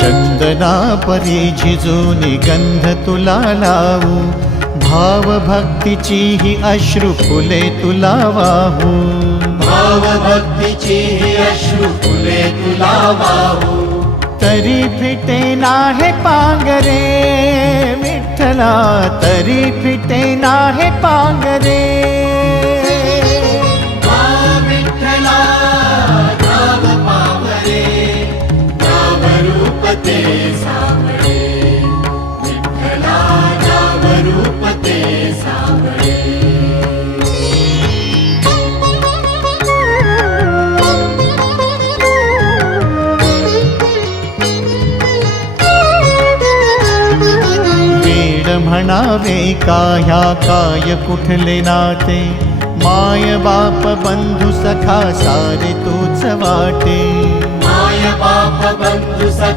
चंदना परी झिजूनी गंध तुला लावू, भाव भक्तीची ही अश्रु फुले तुला वाहू, भाव भक्तीची ही अश्रु फुले तुला वाहू। तरी फिटे नाहे पांगरे विठ्ठला, तरी फिटे नाहे पांगरे। विठ्ठला नाव पावरे, नाव रूप ते सावळे, विठ्ठला नाव रूप ते सावळे। म्हणावे का ह्या काय कुठले नाते, माय बाप बंधू सखा सारे तूच वाटे, माय बाप बंधु सखा